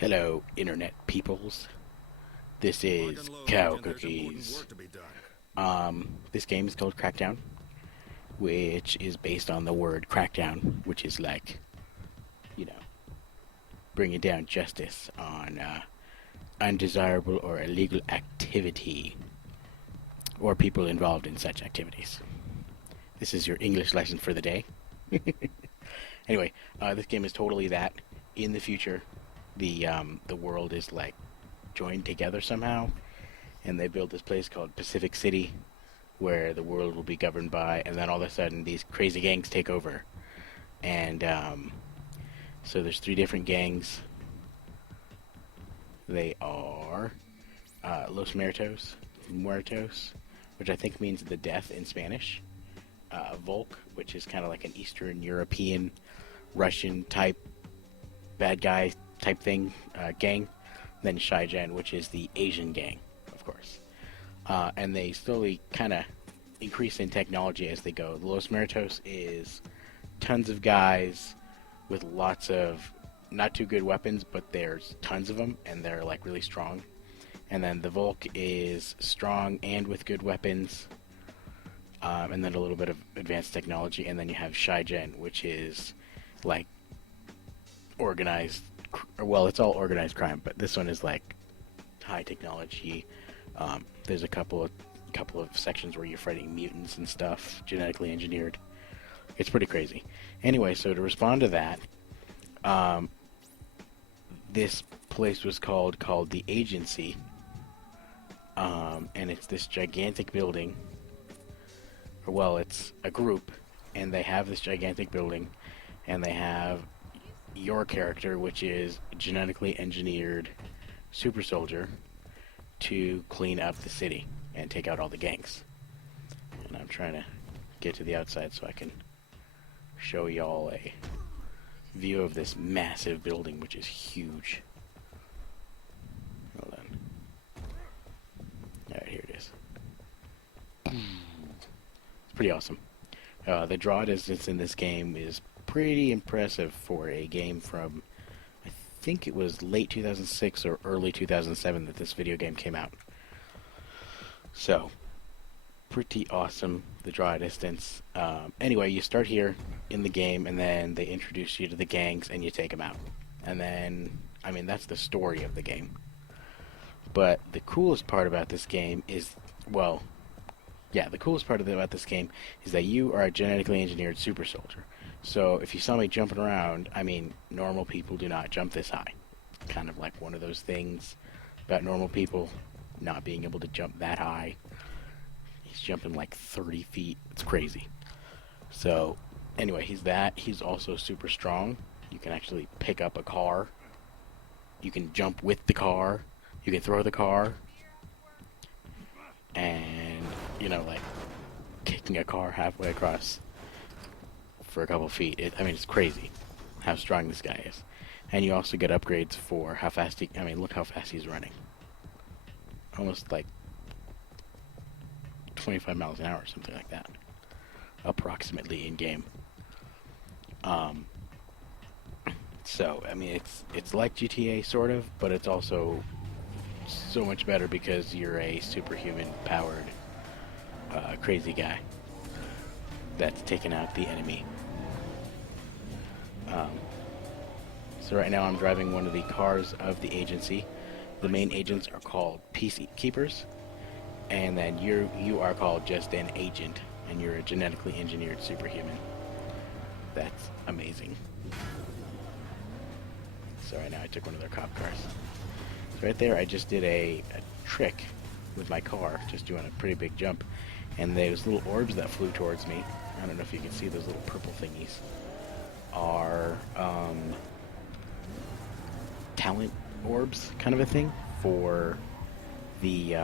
Hello, internet peoples. This is Cow Cookies. This game is called Crackdown, which is based on the word crackdown, which is like, you know, bringing down justice on undesirable or illegal activity, or people involved in such activities. This is your English lesson for the day. Anyway, this game is totally that. In the future, the world is like joined together somehow, and they built this place called Pacific City, where the world will be governed by, and then all of a sudden these crazy gangs take over, and so there's three different gangs. They are Los Muertos, which I think means the death in Spanish. Volk, which is kind of like an Eastern European, Russian type bad guy type thing, gang. Then Shijen, which is the Asian gang, of course. And they slowly kind of increase in technology as they go. The Los Muertos is tons of guys with lots of not too good weapons, but there's tons of them, and they're like really strong. And then the Volk is strong and with good weapons, and then a little bit of advanced technology. And then you have Shijen, which is like organized, well, it's all organized crime, but this one is like high technology. There's a couple of sections where you're fighting mutants and stuff, genetically engineered. It's pretty crazy. Anyway, so to respond to that, this place was called the Agency, and it's this gigantic building. Well, it's a group, and they have this gigantic building, and they have your character, which is a genetically engineered super soldier, to clean up the city and take out all the gangs. And I'm trying to get to the outside so I can show y'all a view of this massive building, which is huge. Hold on. Alright, here it is. It's pretty awesome. The draw distance in this game is pretty impressive for a game from, I think it was late 2006 or early 2007 that this video game came out. So, pretty awesome, the draw distance. Anyway, you start here in the game, and then they introduce you to the gangs, and you take them out. And then, I mean, that's the story of the game. But the coolest part about this game is, well, yeah, the coolest part about this game is that you are a genetically engineered super soldier. So if you saw me jumping around, I mean, normal people do not jump this high. Kind of like one of those things about normal people not being able to jump that high. He's jumping like 30 feet. It's crazy. So anyway, he's that. He's also super strong. You can actually pick up a car. You can jump with the car. You can throw the car. And, you know, like kicking a car halfway across for a couple feet. I mean, it's crazy how strong this guy is. And you also get upgrades for how fast I mean, look how fast he's running. Almost like 25 miles an hour or something like that. Approximately in game. So, I mean, it's like GTA sort of, but it's also so much better because you're a superhuman powered crazy guy that's taken out the enemy. So right now I'm driving one of the cars of the Agency. The main agents are called peacekeepers, and then you are called just an agent, and you're a genetically engineered superhuman. That's amazing. So right now I took one of their cop cars. So right there I just did a trick with my car, just doing a pretty big jump, and those little orbs that flew towards me, I don't know if you can see those little purple thingies, are talent orbs, kind of a thing, for the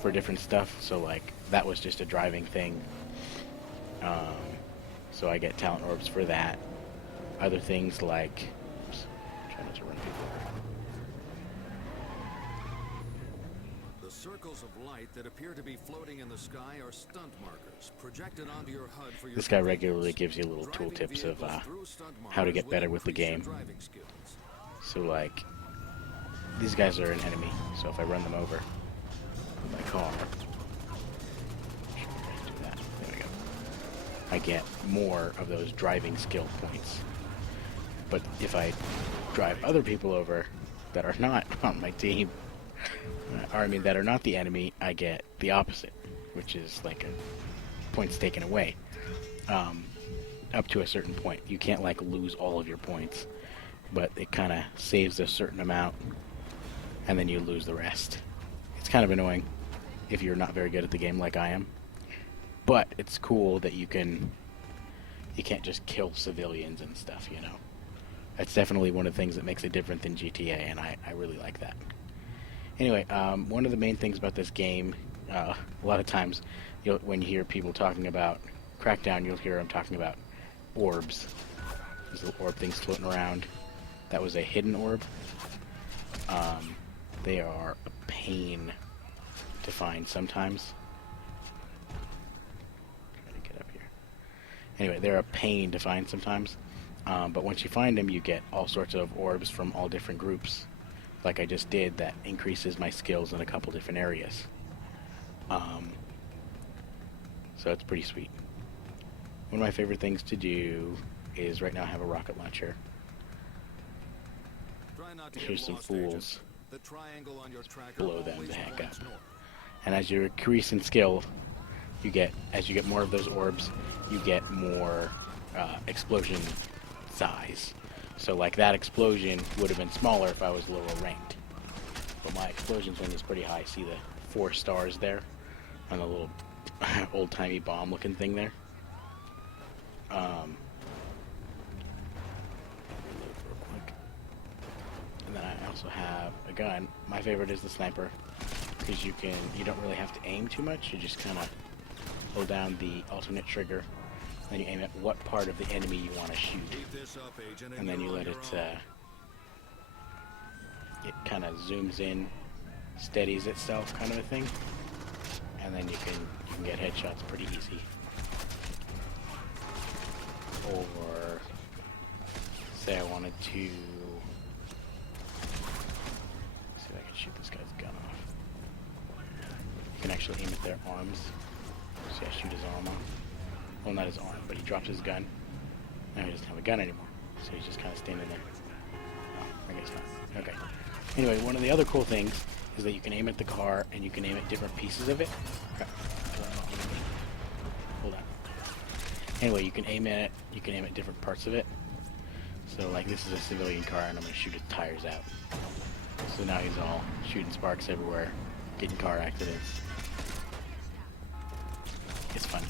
for different stuff. So like that was just a driving thing, so I get talent orbs for that. Other things like, oops, try not to run people over. The circles of light that appear to be floating in the sky are stunt markers projected onto your HUD for your This guy regularly gives you little tooltips of how to get better with the game. So like, these guys are an enemy, so if I run them over with my car, do that. There we go. I get more of those driving skill points. But if I drive other people over that are not on my team, or I mean that are not the enemy, I get the opposite, which is like a points taken away. Up to a certain point. You can't like lose all of your points, but it kind of saves a certain amount, and then you lose the rest. It's kind of annoying if you're not very good at the game like I am, but it's cool that you can't just kill civilians and stuff, you know. That's definitely one of the things that makes it different than GTA, and I really like that. Anyway, one of the main things about this game, a lot of times when you hear people talking about Crackdown, you'll hear them talking about orbs. These little orb things floating around. That was a hidden orb. They are a pain to find sometimes. Trying to get up here. Anyway, they're a pain to find sometimes. But once you find them, you get all sorts of orbs from all different groups, like I just did, that increases my skills in a couple different areas. So it's pretty sweet. One of my favorite things to do is right now have a rocket launcher. Here's some fools. Blow them the heck up. And as you increase in skill, as you get more of those orbs, you get more explosion size. So like that explosion would have been smaller if I was lower ranked. But my explosion swing is pretty high. See the 4 stars there on the little old-timey bomb looking thing there? Real quick. And then I also have a gun. My favorite is the sniper, because you don't really have to aim too much. You just kind of hold down the alternate trigger, then you aim at what part of the enemy you want to shoot, and then you let it kind of zooms in, steadies itself, kind of a thing, and then you can get headshots pretty easy. Or say I wanted to see if I can shoot this guy's gun off. You can actually aim at their arms. See, I shoot his arm off. Well, not his arm, but he drops his gun. Now he doesn't have a gun anymore, so he's just kind of standing there. Oh, I guess not. Okay. Anyway, one of the other cool things is that you can aim at the car, and you can aim at different pieces of it. Okay. Hold on. Anyway, you can aim at different parts of it. So, like, this is a civilian car, and I'm going to shoot his tires out. So now he's all shooting sparks everywhere, getting car accidents. It's fun.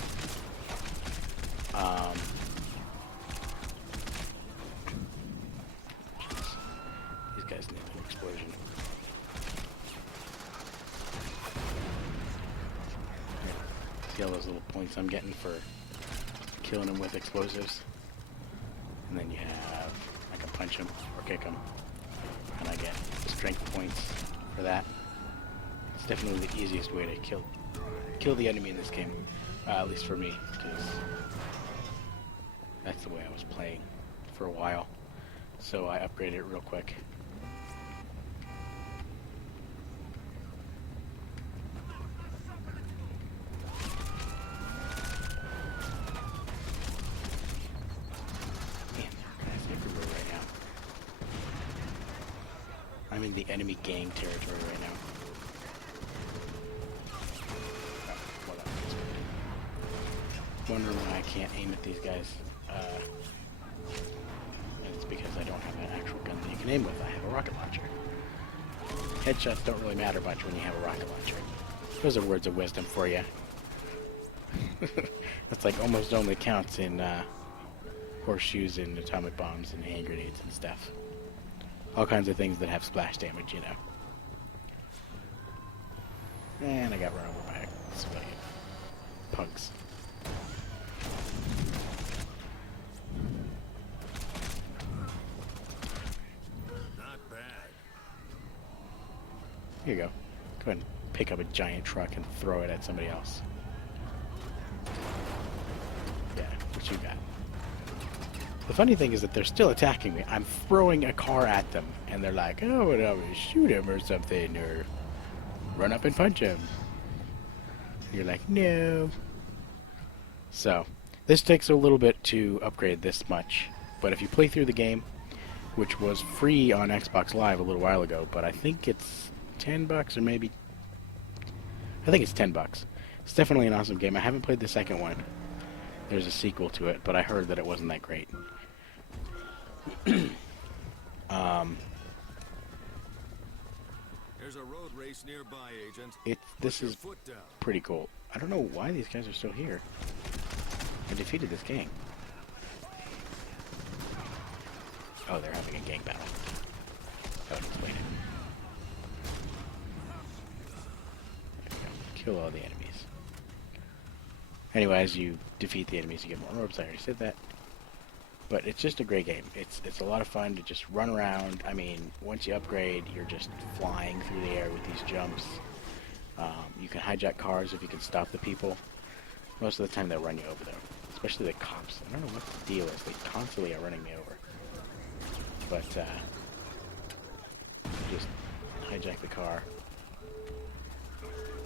These guys need an explosion. See all those little points I'm getting for killing them with explosives? And then you have, I can punch them or kick them, and I get strength points for that. It's definitely the easiest way to kill the enemy in this game, at least for me, because that's the way I was playing for a while. So I upgraded it real quick. Man, guys everywhere right now. I'm in the enemy gang territory right now. Wondering why I can't aim at these guys. It's because I don't have an actual gun that you can aim with. I have a rocket launcher. Headshots don't really matter much when you have a rocket launcher. Those are words of wisdom for you. That's like almost only counts in horseshoes and atomic bombs and hand grenades and stuff. All kinds of things that have splash damage, you know. And I got run over by a civilian. Punks. Here you go. Go ahead and pick up a giant truck and throw it at somebody else. Yeah, what you got? The funny thing is that they're still attacking me. I'm throwing a car at them, and they're like, "Oh, and I'm gonna shoot him or something, or run up and punch him." And you're like, "No." So, this takes a little bit to upgrade this much, but if you play through the game, which was free on Xbox Live a little while ago, but I think it's $10 or maybe... I think it's $10. It's definitely an awesome game. I haven't played the second one. There's a sequel to it, but I heard that it wasn't that great. There's a road race nearby, Agent. This is Foot down. pretty cool. I don't know why these guys are still here. I defeated this gang. Oh, they're having a gang battle. That would explain it. There we go. Kill all the enemies. Anyway, as you defeat the enemies, you get more orbs. I already said that. But it's just a great game. It's a lot of fun to just run around. I mean, once you upgrade, you're just flying through the air with these jumps. You can hijack cars if you can stop the people. Most of the time they'll run you over, though. Especially the cops. I don't know what the deal is. They constantly are running me over. But, just hijack the car.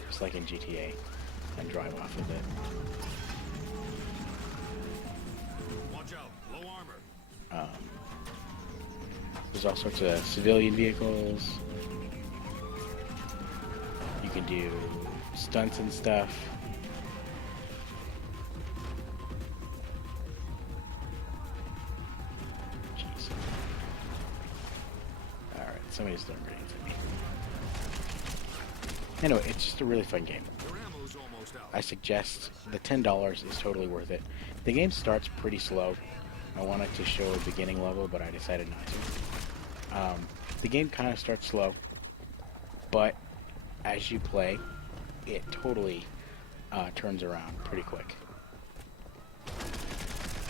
Just like in GTA. And drive off with it. Watch out, low armor. There's all sorts of civilian vehicles. You can do stunts and stuff. Jeez. Alright, somebody's throwing grenades at me. Anyway, it's just a really fun game. Your ammo's almost out. I suggest the $10 is totally worth it. The game starts pretty slow. I wanted to show a beginning level, but I decided not to. The game kind of starts slow, but as you play, it totally turns around pretty quick.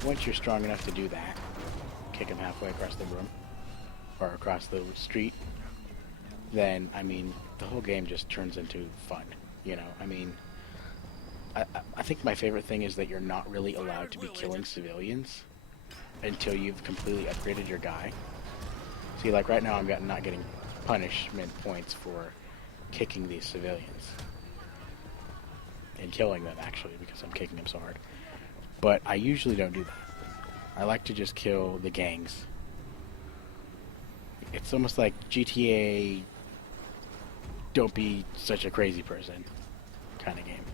Once you're strong enough to do that, kick him halfway across the room, or across the street, then, I mean, the whole game just turns into fun, you know? I mean, I think my favorite thing is that you're not really allowed to be killing civilians until you've completely upgraded your guy. See, like right now I'm not getting punishment points for kicking these civilians. And killing them, actually, because I'm kicking them so hard. But I usually don't do that. I like to just kill the gangs. It's almost like GTA don't be such a crazy person kind of game.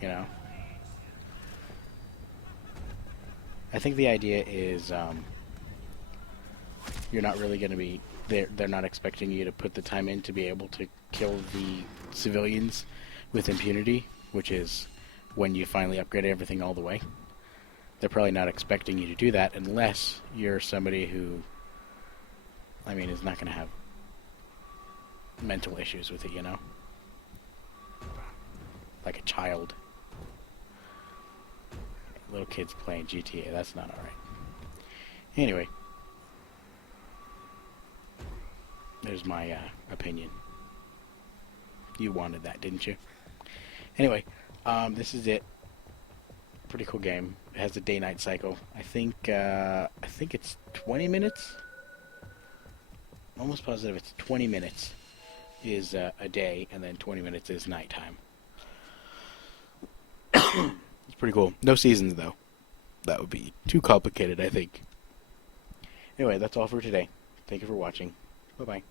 You know? I think the idea is you're not really going to be... They're not expecting you to put the time in to be able to kill the civilians with impunity, which is when you finally upgrade everything all the way. They're probably not expecting you to do that unless you're somebody who, I mean, is not going to have mental issues with it, you know? Like a child. Little kids playing GTA, that's not alright. Anyway. There's my opinion. You wanted that, didn't you? Anyway, this is it. Pretty cool game. It has a day-night cycle. I think it's 20 minutes. Almost positive it's 20 minutes is a day, and then 20 minutes is nighttime. It's pretty cool. No seasons, though. That would be too complicated, I think. Anyway, that's all for today. Thank you for watching. Bye-bye.